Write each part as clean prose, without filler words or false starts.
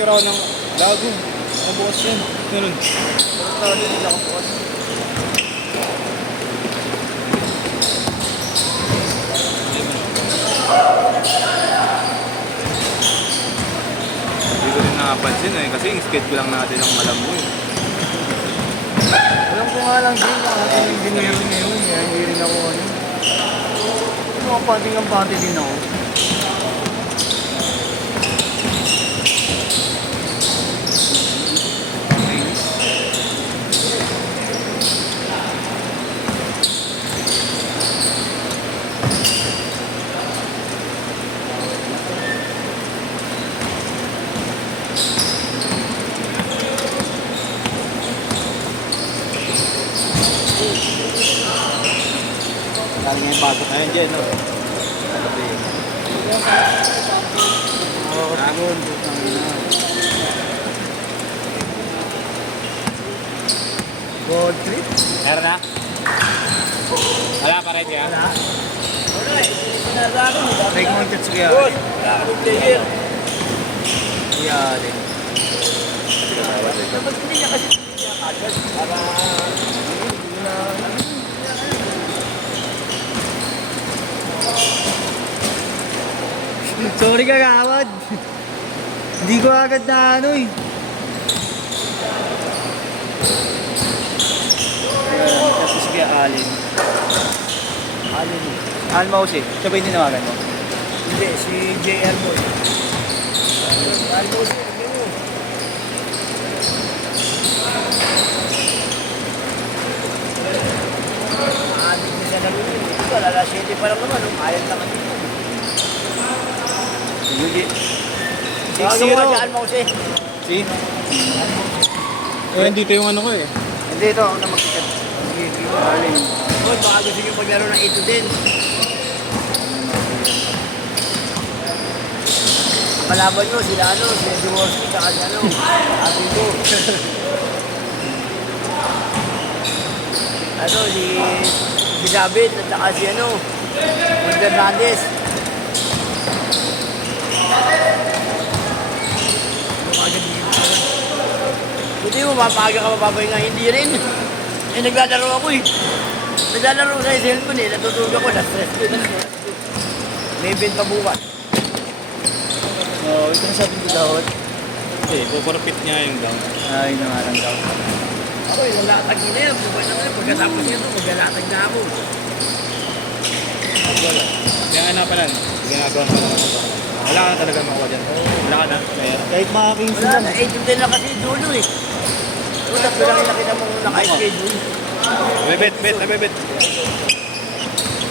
picture ako ng gago. Nakabukas yan. Ganun. Hindi nakabukas. Hindi ko rin nakapansin eh. Kasi yung skate ko lang natin ang alam mo eh. Alam ko nga lang din, ating engineering ngayon. Kaya hindi rin ako ano. Mga panting-panti din ako. Kali nga yung pasok ngayon dyan, no? Oo, siguro. Gold trip? Meron na? Wala pa rin yan? Wala. Wala eh. Sinasado mo. Take mo yung kaya. Wala ka ng player. Kaya din. Dapat hindi niya kasi agad. Para... Sorry kagawad. Hindi ko agad na ano eh. Tapos kaya Alin. Alin. Alin mo si? Siya ba yung tinawagan mo? Hindi, si JL mo. Alin mo si? Alin mo siya na rin. Wala, 7 pa lang naman. Alin naman dito. Hindi. 6-0. Alin mo si? Si? Eh, dito yung ano ko eh. Hindi, ito ako na magkikat. Alin. Good, baka gusto nyo maglaro ng 8 to 10. Kalaban nyo, sila ano, si Jaworski, tsaka si ano, ate ko. Ano, si David, at saka si ano, Juan Fernandez. Hindi mo, mapaga ka mapapay nga, hindi rin. Eh, naglalaro ako eh. Naglalaro sa cellphone eh, natutulog ako, na-stress ko. May event pa bukas. Oo, ito na sabi ko daw. Eh, puporpit niya yung down. Ay, nangarang daw. Ako, nalatag na yan. Buwan na ngayon, pagkatapos nito, maglalatag na ako. Wala. Kaya nga pala, ginagawa mo lang ako. Wala ka na talaga makuha dyan. Wala ka na. Kaya. Kahit mga 15 wala na, 8 to 10 na kasi dulo eh. Tapos ko lang nakita mo naka-schedule. Bet.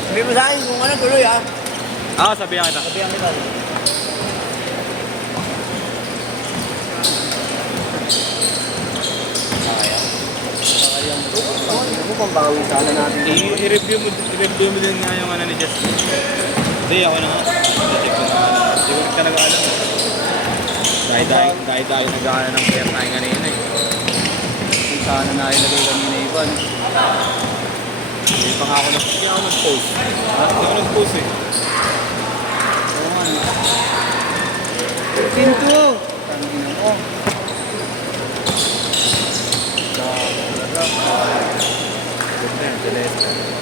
Sabi mo sa akin kung ano tuloy ah. Ah, sabihan kita. Sabihan kita. Sayang to. Ano mo pang bawi sana natin? I-review mo din nga yung ano ni Justin. Hindi, ako na nga. Hindi ko talaga alam. Dahil nag-aana ng player na yung kanina eh. Sana na ilagay kanina iba. Hindi pa nga ako nag-post. Hindi ako nag-post eh. Oo nga. Pinto! Tangina mo. Ganda yun, Celeste.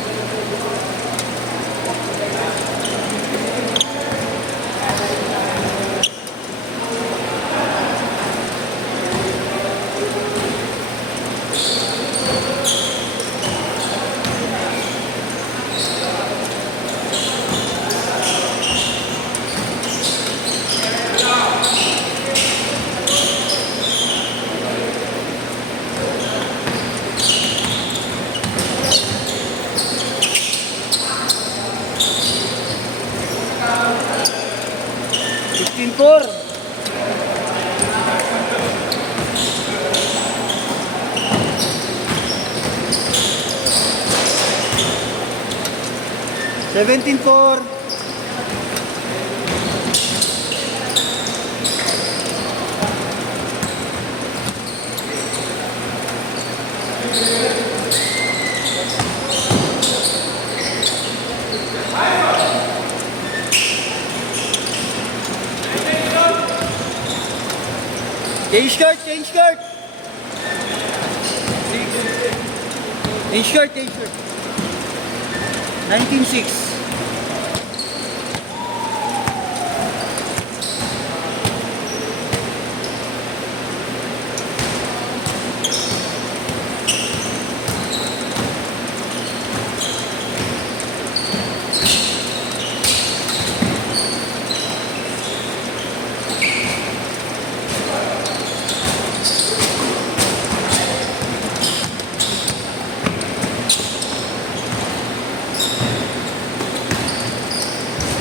Por. Seventeen por. Change shirt, change shirt. Change shirt, change shirt. 19.6.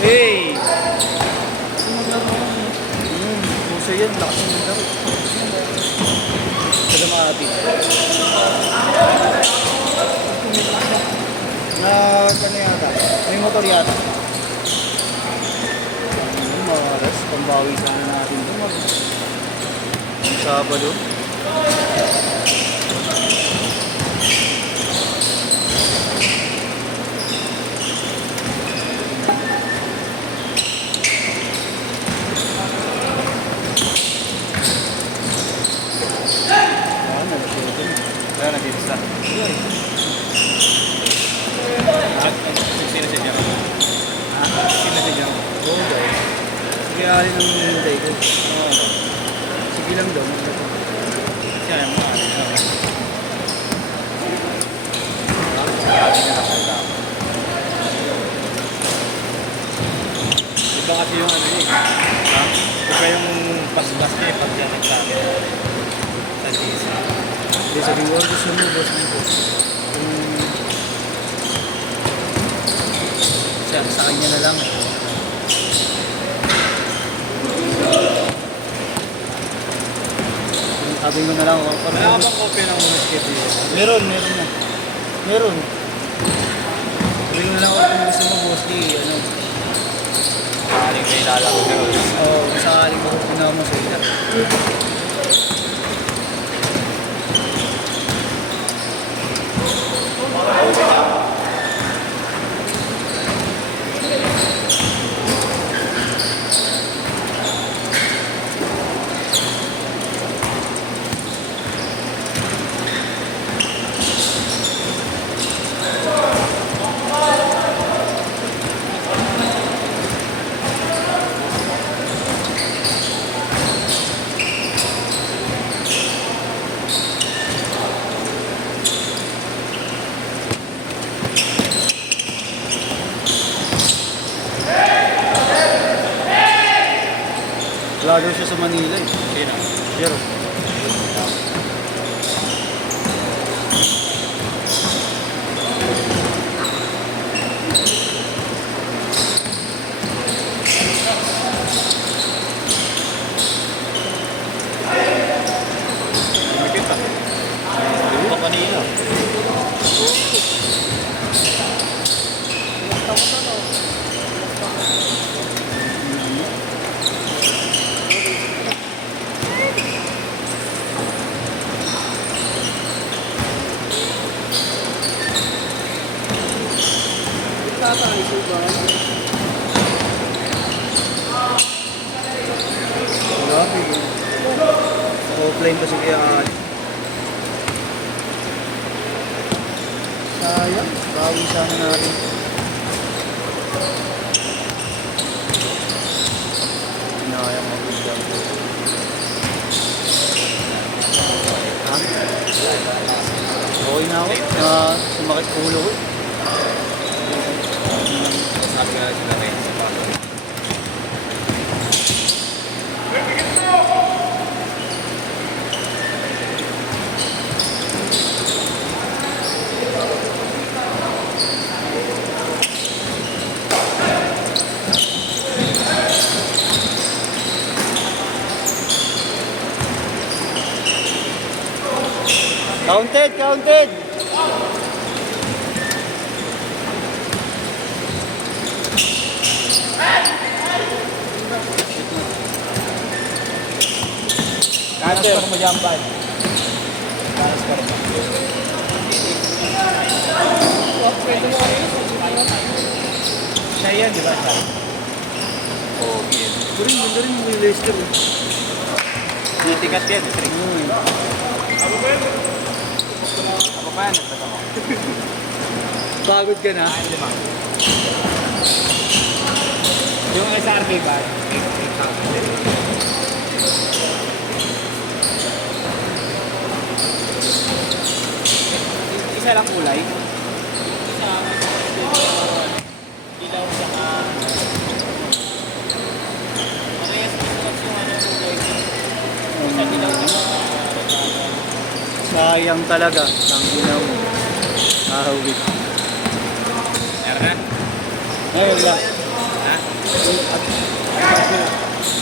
Hey! Puso yun, lakas ng laro. Sa Makati. Ano yata? May motor yata. Mawaras, pambawi sana natin ito. Ang Sabado. Kaya nag-inis na. Sino siya dyan? Sino siya dyan? Oo, guys. Sige, alin ang hinintay ko. Sige lang daw. Siya yung mga iba kasi yung ano yun. Iba yung pas-pas niya pag yan nagsabi. Sa GC. Hindi, sabi ko, gusto mo, boss mo. Sa kanya na lang. Sabi ko na lang, Wala ka bang copy ng mga skip yun? meron na. Meron. Sabi ko na lang, kung gusto mo, boss, ano. Aling may lalaro ko. Oo, sakaling makukunaw mo sa ila. Wala daw siya sa Manila eh. Sino? Pero, Lumipit pa. Lumipit pa kanina. grabe. Offline pa si Kuya Ali. Sayang, bawi sana natin. Pinayang mag-usap. Ha? Okay na ako. Sumakit ulo ko. Sabi nga sila rin sa bago. Counted, counted! Kanas pa mo dyan ba? Kanas pa rin. Siya yan, di ba? Ganda rin yung Leicester. Titikat yan. Trick. Ako pa yan. Pagod ka na? Ayun, lima. Yung SRK ba? 8,000. Isa lang kulay? Isa. Dilaw saka... Parehas mas yung ano kulay. Isa dilaw saka... Sayang talaga. Tangina mo. Ahawit. Meron na? Ay, wala. Ha?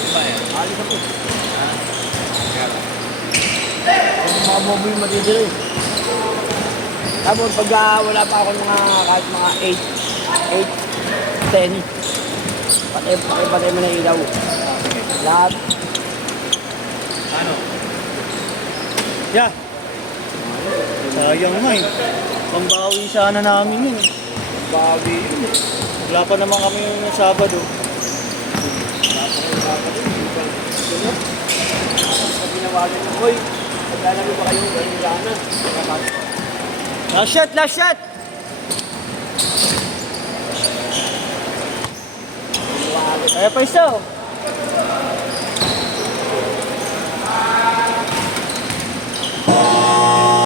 Diba yan? Alis ako. Ha? Meron. Yung mga mobile matitira eh. Tapos pag wala pa ako mga kahit mga 8, 10, patay mo na ilaw. Lahat. Ano? Yeah. Sayang naman eh. Pambawi sana namin yun. Bawi yun eh. Wala pa naman kami yung Sabado. Pag ginawagan ng boy, paglalaro ba kayo ng gana? Last shot! Last shot! Kaya pa isa oh.